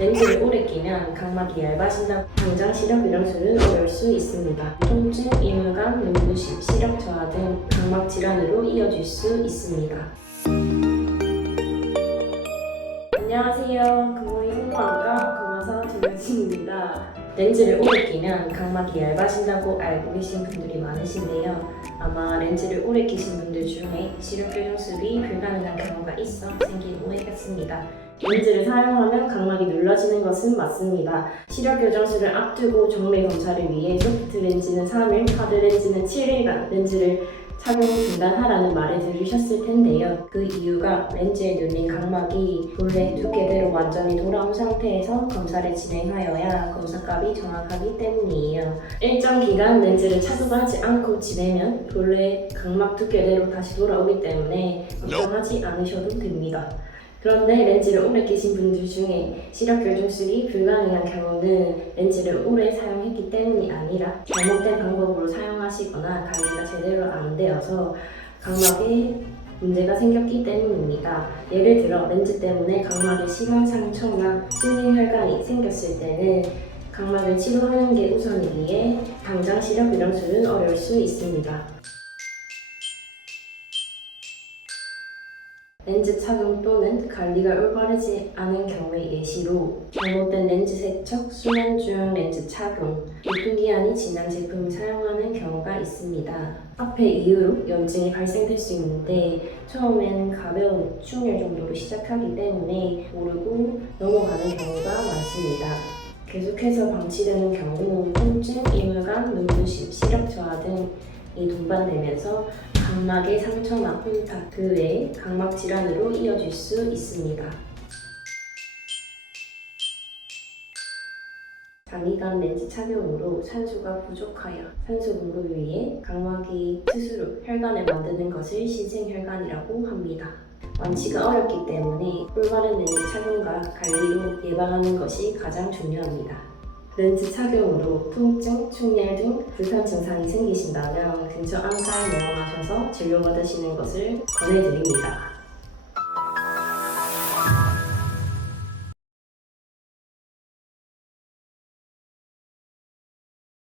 렌즈를 오래 끼면 각막이 얇아진다. 당장 시력 유령술은 어려울 수 있습니다. 통증, 이물감, 눈부심, 시력 저하 등 각막 질환으로 이어질 수 있습니다. 안녕하세요. 금호의 홍보학과 금화사 김현진입니다. 렌즈를 오래 끼면 각막이 얇아진다고 알고 계신 분들이 많으신데요. 아마 렌즈를 오래 끼신 분들 중에 시력 교정술이 불가능한 경우가 있어 생긴 오해 같습니다. 렌즈를 사용하면 각막이 눌러지는 것은 맞습니다. 시력 교정술을 앞두고 정밀 검사를 위해 소프트 렌즈는 3일, 하드 렌즈는 7일간 렌즈를 착용 중단하라는 말을 들으셨을 텐데요. 그 이유가 렌즈에 눌린 각막이 본래 두께대로 완전히 돌아온 상태에서 검사를 진행하여야 검사값이 정확하기 때문이에요. 일정 기간 렌즈를 착용하지 않고 지내면 본래 각막 두께대로 다시 돌아오기 때문에 걱정하지 않으셔도 됩니다. 그런데 렌즈를 오래 끼신 분들 중에 시력 교정술이 불가능한 경우는 렌즈를 오래 사용했기 때문이 아니라 잘못된 방법으로 사용하시거나 관리가 제대로 안 되어서 각막에 문제가 생겼기 때문입니다. 예를 들어 렌즈 때문에 각막에 심한 상처나 신생혈관이 생겼을 때는 각막을 치료하는 게 우선이기에 당장 시력 교정술은 어려울 수 있습니다. 렌즈 착용 또는 관리가 올바르지 않은 경우의 예시로 잘못된 렌즈 세척, 수면 중 렌즈 착용, 유통기한이 지난 제품을 사용하는 경우가 있습니다. 앞의 이유로 염증이 발생될 수 있는데 처음엔 가벼운 충혈 정도로 시작하기 때문에 모르고 넘어가는 경우가 많습니다. 계속해서 방치되는 경우는 통증, 이물감, 눈부심, 시력 저하 등 이 동반되면서 각막의 상처나 혼탁, 그 외에 각막 질환으로 이어질 수 있습니다. 장기간 렌즈 착용으로 산소가 부족하여 산소 공급을 위해 각막이 스스로 혈관을 만드는 것을 신생혈관이라고 합니다. 완치가 어렵기 때문에 올바른 렌즈 착용과 관리로 예방하는 것이 가장 중요합니다. 렌즈 착용으로 통증, 충혈 등 불편 증상이 생기신다면 근처 안과에 내원하셔서 진료받으시는 것을 권해드립니다.